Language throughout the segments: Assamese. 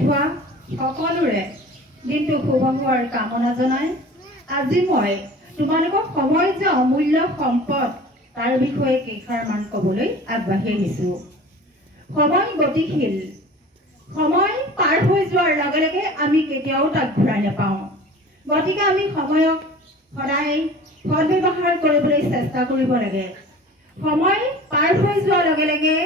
হোৱা সকলোৰে দিনটো শুভ হোৱাৰ কামনা জনাই আজি মই তোমালোকক সময় যে অমূল্য সম্পদ তাৰ বিষয়ে কেইষাৰমান ক'বলৈ আগবাঢ়ি আহিছোঁ। সময় গতিশীল, সময় পাৰ হৈ যোৱাৰ লগে লগে আমি কেতিয়াও তাক ঘূৰাই নাপাওঁ। গতিকে আমি সময়ক সদায় সদ্ব্যৱহাৰ কৰিবলৈ চেষ্টা কৰিব লাগে। সময় পাৰ হৈ যোৱাৰ লগে লগে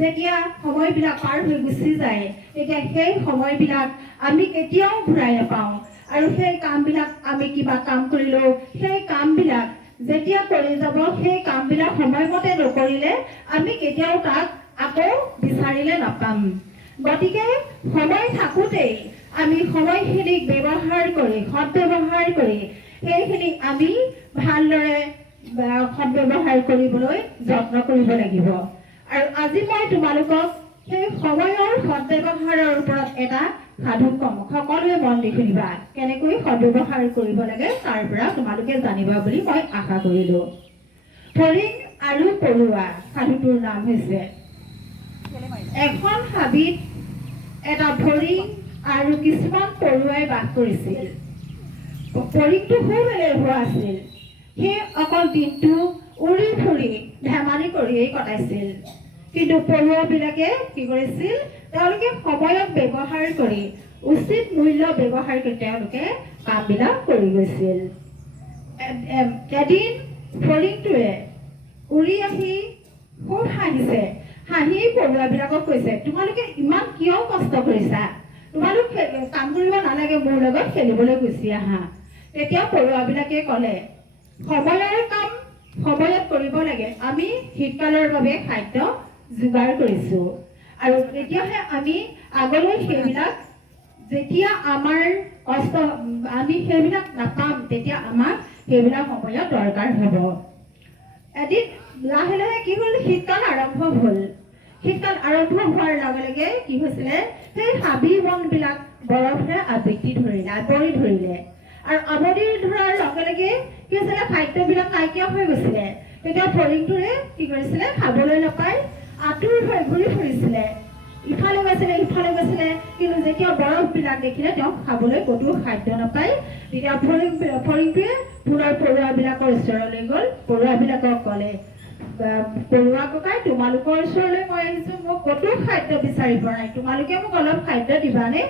যেতিয়া সময়বিলাক পাৰ হৈ গুচি যায় তেতিয়া সেই সময়বিলাক আমি কেতিয়াও ঘূৰাই নাপাওঁ। আৰু সেই কামবিলাক আমি কিবা কাম কৰিলেও সেই কামবিলাক যেতিয়া কৰি যাব সেই কামবিলাক সময়মতে নকৰিলে আমি কেতিয়াও তাক আকৌ বিচাৰিলে নাপাম। গতিকে সময় থাকোঁতেই আমি সময়খিনিক ব্যৱহাৰ কৰি সদ্ব্যৱহাৰ কৰি সেইখিনি আমি ভালদৰে সদ্ব্যৱহাৰ কৰিবলৈ যত্ন কৰিব লাগিব। আৰু আজি মই তোমালোকক সেই সময়ৰ সদ্ব্যৱহাৰৰ ওপৰত এটা সাধু কম। সকলোৱে মন দি শুনিবা, কেনেকৈ সদ্ব্যৱহাৰ কৰিব লাগে তাৰ পৰা তোমালোকে জানিবা বুলি মই আশা কৰিলোঁ। ফৰিং আৰু পৰুৱা সাধুটোৰ নাম হৈছে এখন হাবিত এটা ফৰিং আৰু কিছুমান পৰুৱাই বাস কৰিছিল। ফৰিংটো খুব এলেহুৱা আছিল। সি অকল দিনটো উৰি ফুৰি ধেমালি কৰিয়েই কটাইছিল। কিন্তু পৰুৱাবিলাকে কি কৰিছিল, তেওঁলোকে সময়ক ব্যৱহাৰ কৰি উচিত মূল্য ব্যৱহাৰ কৰি তেওঁলোকে কামবিলাক কৰি গৈছিল। এদিন ফৰিংটোৱে উৰি আহি খুব হাঁহিছে। হাঁহি পৰুৱাবিলাকক কৈছে, তোমালোকে ইমান কিয় কষ্ট কৰিছা? তোমালোক কাম কৰিব নালাগে, মোৰ লগত খেলিবলৈ গুচি আহা। তেতিয়া পৰুৱাবিলাকে ক'লে, সময়ৰ কাম সময়ত কৰিব লাগে। আমি শীতকালৰ বাবে খাদ্য যোগাৰ কৰিছোঁ আৰু তেতিয়াহে আমি আগলৈ সেইবিলাক যেতিয়া আমাৰ কষ্ট আমি সেইবিলাক নাপাম তেতিয়া আমাক সেইবিলাক সময়ত দৰকাৰ হ'ব। এদিন লাহে লাহে কি হ'ল, শীতকাল আৰম্ভ হ'ল। শীতকাল আৰম্ভ হোৱাৰ লগে লগে কি হৈছিলে, সেই হাবি বনবিলাক বৰফেৰে আবৃত্তি ধৰিলে আৰু আৱৰি ধৰাৰ লগে লগে কি হৈছিলে, খাদ্যবিলাক নাইকিয়া হৈ গৈছিলে। তেতিয়া ফৰিংটোৰে কি কৰিছিলে, খাবলৈ নাপায় আঁতুৰ হৈ ঘূৰি ফুৰিছিলে। ইফালে গৈছিলে কিন্তু যেতিয়া বৰফবিলাক দেখিলে তেওঁ খাবলৈ ক'তো খাদ্য নাপায়। তেতিয়া ফৰিংটোৱে পুনৰ পৰুৱাবিলাকৰ ওচৰলৈ গ'ল। পৰুৱাবিলাকক ক'লে, পৰুৱা ককাই, তোমালোকৰ ওচৰলৈ মই আহিছোঁ, মই ক'তো খাদ্য বিচাৰি পোৱা নাই, তোমালোকে মোক অলপ খাদ্য দিবানে?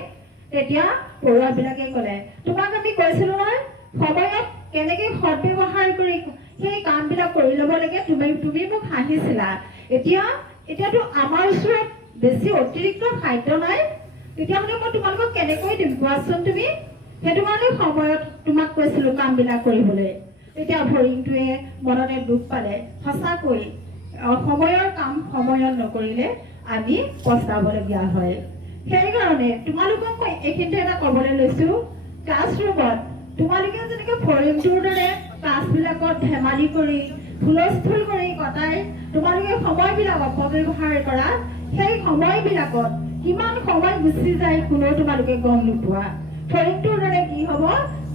তেতিয়া পৰুৱাবিলাকে ক'লে, তোমাক আমি কৈছিলোঁ নহয় সময়ত কেনেকৈ সদ্ব্যৱহাৰ কৰি সেই কামবিলাক কৰি ল'ব লাগে, তুমি মোক হাঁহিছিলা। এতিয়াতো আমাৰ ওচৰত বেছি অতিৰিক্ত খাদ্য নাই, তেতিয়াহ'লে মই তোমালোকক কেনেকৈ দিম কোৱাচোন তুমি? সেইটো কাৰণে সময়ত তোমাক কৈছিলোঁ কামবিলাক কৰিবলৈ। তেতিয়া ফৰিংটোৱে মনতে দুখ পালে, সঁচাকৈ সময়ৰ কাম সময়ত নকৰিলে আমি পস্তাবলগীয়া হয়। সেইকাৰণে তোমালোকক মই এইখিনিতে এটা ক'বলৈ লৈছোঁ, ক্লাছৰুমত তোমালোকে যেনেকৈ ফৰিংটোৰ দৰে ক্লাছবিলাকত ধেমালি কৰি হুলস্থুল কৰি কটাই তোমালোকে সময়বিলাক অপব্যৱহাৰ কৰা, সেই সময়বিলাকত কিমান সময় গুচি যায় কোনেও তোমালোকে গম নোপোৱা। ফৰিংটোৰ দৰে কি হ'ব,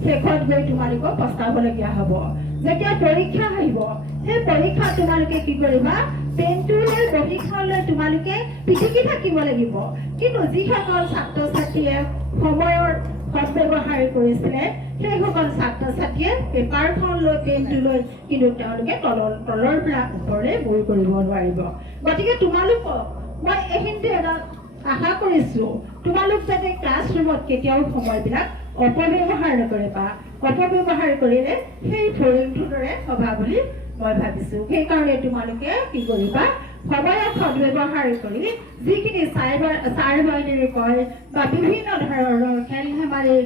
শেষত গৈ তোমালোকক পস্তাবলগীয়া হ'ব। যেতিয়া পৰীক্ষা আহিব সেই পৰীক্ষাত তোমালোকে কি কৰিবা, পেনটো লৈ বহীখন লৈ তোমালোকে পিটিকি থাকিব লাগিব। কিন্তু যিসকল ছাত্ৰ ছাত্ৰীয়ে সময়ৰ সদ্ব্যৱহাৰ কৰিছিলে সেইসকল ছাত্ৰ ছাত্ৰীয়ে পেপাৰখন লৈ পেনটো লৈ কিন্তু তেওঁলোকে তলৰ পৰা ওপৰলৈ মূৰ কৰিব নোৱাৰিব। গতিকে তোমালোকক মই এইখিনিতে এটা আশা কৰিছোঁ, তোমালোক যাতে ক্লাছৰুমত কেতিয়াও সময়বিলাক অপব্যৱহাৰ নকৰিবা। অপব্যৱহাৰ কৰিলে সেই ফৰিংটোৰ দৰে হ'বা বুলি মই ভাবিছোঁ। সেইকাৰণে তোমালোকে কি কৰিবা, সময়ক সদ্ব্যৱহাৰ কৰি যিখিনি ছাৰ বাইদেৱে কয় বা বিভিন্ন ধৰণৰ খেল ধেমালি